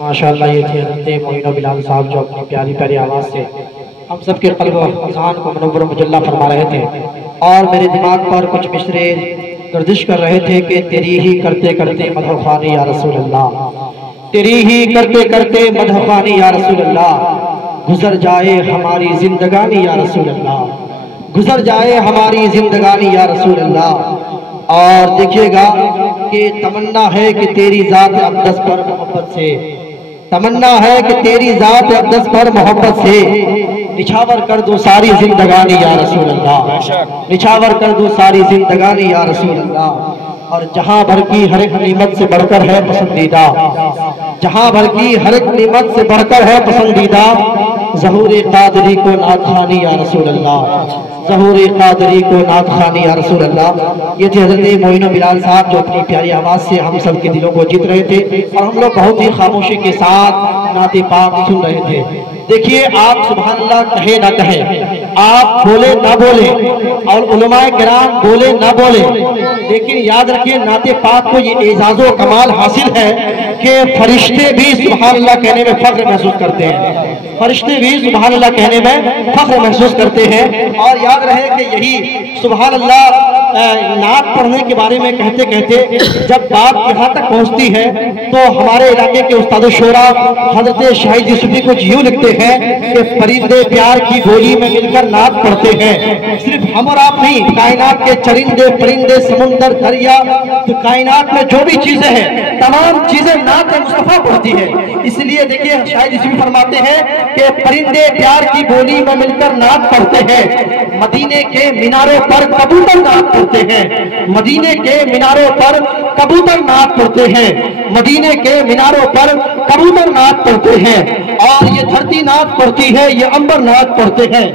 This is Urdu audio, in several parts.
ماشاءاللہ یہ تھے حضرت معین و بلال صاحب جو اپنی پیاری پیاری آواز سے ہم سب کے قلب و اذہان کو منور و مجلہ فرما رہے تھے، اور میرے دماغ پر کچھ مصرے گردش کر رہے تھے کہ تیری ہی کرتے کرتے مدح خوانی یا رسول اللہ، تیری ہی کرتے کرتے مدح خوانی یا رسول اللہ، گزر جائے ہماری زندگانی یا رسول اللہ، گزر جائے ہماری زندگانی یا رسول اللہ۔ اور دیکھیے گا کہ تمنا ہے کہ تیری ذات اقدس پر محبت سے، تمنا ہے کہ تیری ذات اقدس پر محبت سے نچھاور کر دو ساری زندگانی یا رسول اللہ، نچھاور کر دو ساری زندگانی یا رسول اللہ۔ اور جہاں بھر کی ہر ایک نعمت سے بڑھ کر ہے پسندیدہ، جہاں بھر کی ہر ایک نعمت سے بڑھ کر ہے پسندیدہ، ظہور قادری کو نعت خوانی یا رسول اللہ، ظہور قادری کو نعت خوانی یا رسول اللہ۔ یہ تھے حضرت معین و بلال صاحب جو اپنی پیاری آواز سے ہم سب کے دلوں کو جیت رہے تھے، اور ہم لوگ بہت ہی خاموشی کے ساتھ نعت پاک سن رہے تھے۔ دیکھیے آپ سبحان اللہ کہے نہ کہیں، آپ بولے نہ بولے، اور علماء کرام بولے نہ بولے، لیکن یاد رکھیے نعت پاک کو یہ اعزاز و کمال حاصل ہے کہ فرشتے بھی سبحان اللہ کہنے میں فخر محسوس کرتے ہیں، فرشتے بھی سبحان اللہ کہنے میں فخر محسوس کرتے ہیں۔ اور یاد رہے کہ یہی سبحان اللہ نعت پڑھنے کے بارے میں کہتے کہتے جب بات یہاں تک پہنچتی ہے تو ہمارے علاقے کے استاد شورا حضرت شاہد یوسفی کچھ یوں لکھتے ہیں کہ پرندے پیار کی بولی میں مل کر نعت پڑھتے ہیں، صرف ہم اور آپ نہیں، کائنات کے چرندے پرندے سمندر دریا، تو کائنات میں جو بھی چیزیں ہیں تمام چیزیں نعت مصطفیٰ پڑھتی ہیں۔ اس لیے دیکھیے شاہد یوسفی فرماتے ہیں کہ پرندے پیار کی بولی میں مل کر نعت پڑھتے ہیں، مدینے کے میناروں پر کبوتر نعت پڑھتے ہیں، مدینے کے میناروں پر کبوتر نعت پڑھتے ہیں، مدینے کے میناروں پر کبوتر نعت پڑھتے ہیں۔ اور یہ دھرتی نعت پڑھتی ہے، یہ عنبر نعت پڑھتے ہیں،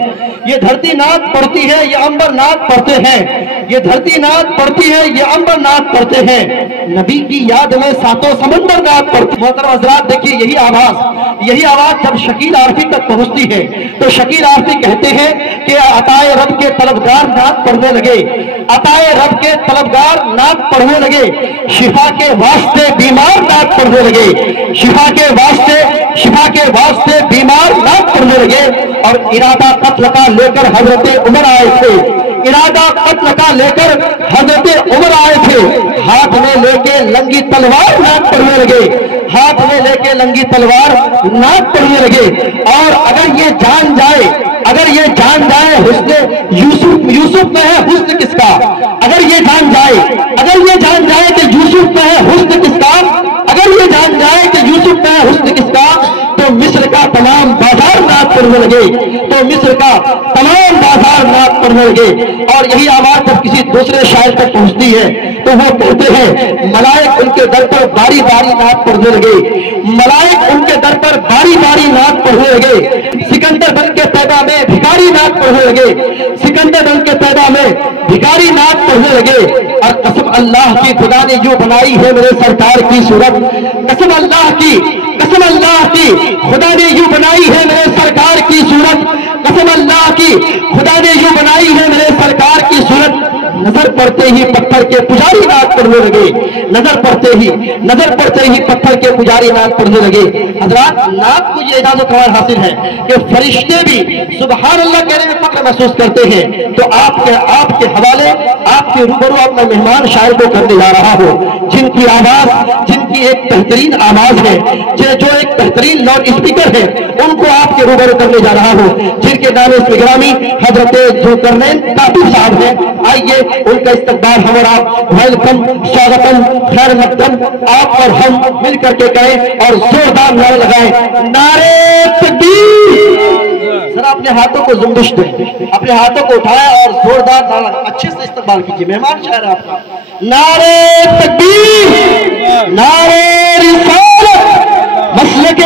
یہ دھرتی نعت پڑھتی ہے، یہ عنبر نعت پڑھتے ہیں، یہ دھرتی نعت پڑھتی ہے، یہ عنبر نعت پڑھتے ہیں، نبی کی یاد میں ساتوں سمندر نعت پڑھتے ہیں۔ محترم حضرات دیکھیے یہی آواز جب شکیل عارفی تک پہنچتی ہے تو شکیل عارفی کہتے ہیں کہ عطائے رب کے طلبگار نعت پڑھنے لگے، عطائے رب کے طلبگار نعت پڑھنے لگے، شفا کے واسطے بیمار نعت پڑھنے لگے، شفا کے واسطے بیمار نعت پڑھنے لگے۔ اور ارادہ قتل کا لے کر حضرت عمر آئے تھے، ارادہ قتل کا لے کر حضرت عمر آئے تھے، ہاتھ میں لے کے لنگی تلوار نعت پڑھنے لگے، ہاتھ میں لے کے لنگی تلوار نعت پڑھنے لگے۔ اور اگر یہ جان جائے حسن یوسف میں ہے حسن کس کا، اگر یہ جان جائے کہ یوسف میں ہے حسن کس کا، اگر یہ جان جائے کہ یوسف میں ہے حسن کس کا، تو مصر کا تمام بازار نعت پڑھنے لگے، تو مصر کا تمام بازار نعت پڑھنے لگے۔ اور یہی آواز جب کسی دوسرے شاعر تک پہنچتی ہے تو وہ کہتے ہیں ملائک ان کے در پر باری باری نعت پڑھنے لگے، ملائک ان کے در پر باری باری نعت پڑھنے لگے، سکندر بن کے پیدا میں بھکاری نعت پڑھنے لگے، سکندر بن کے پیدا میں بھکاری نعت پڑھنے لگے۔ اور قسم اللہ کی خدا نے یوں بنائی ہے میرے سرکار کی صورت، قسم اللہ کی خدا نے یوں بنائی ہے میرے سرکار کی صورت، قسم اللہ کی خدا نے یوں بنائی ہے میرے سرکار کی صورت۔ نظر پڑتے ہی پتھر کے پجاری نعت پڑھنے لگے، نظر پڑتے ہی پتھر کے پجاری نعت پڑھنے لگے۔ حضرات نعت کو یہ اعزاز و کمال حاصل ہے کہ فرشتے بھی سبحان اللہ کہنے میں فخر محسوس کرتے ہیں۔ تو آپ کے حوالے آپ کے روبرو اپنا مہمان شاعر کو کرنے جا رہا ہو، جن کی ایک بہترین آواز ہے، جو ایک بہترین لاؤڈ اسپیکر ہے، ان کو آپ کے روبرو کرنے جا رہا ہو، جن کے نام گرامی حضرت ذوالقرنین طاطی صاحب ہیں۔ آئیے ان کا استقبال ہم اور آپ ویلکم، سواگتم، خیر مقدم آپ اور ہم مل کر کے کریں اور زوردار نعرے لگائیں، نعرے تکبیر۔ ذرا اپنے ہاتھوں کو زمبش دیں، اپنے ہاتھوں کو اٹھائیں اور زوردار نعرہ اچھے سے استقبال کیجیے، مہمان شاعر ہے آپ کا۔ نعرے تکبیر، نعرے رسالت، مسلک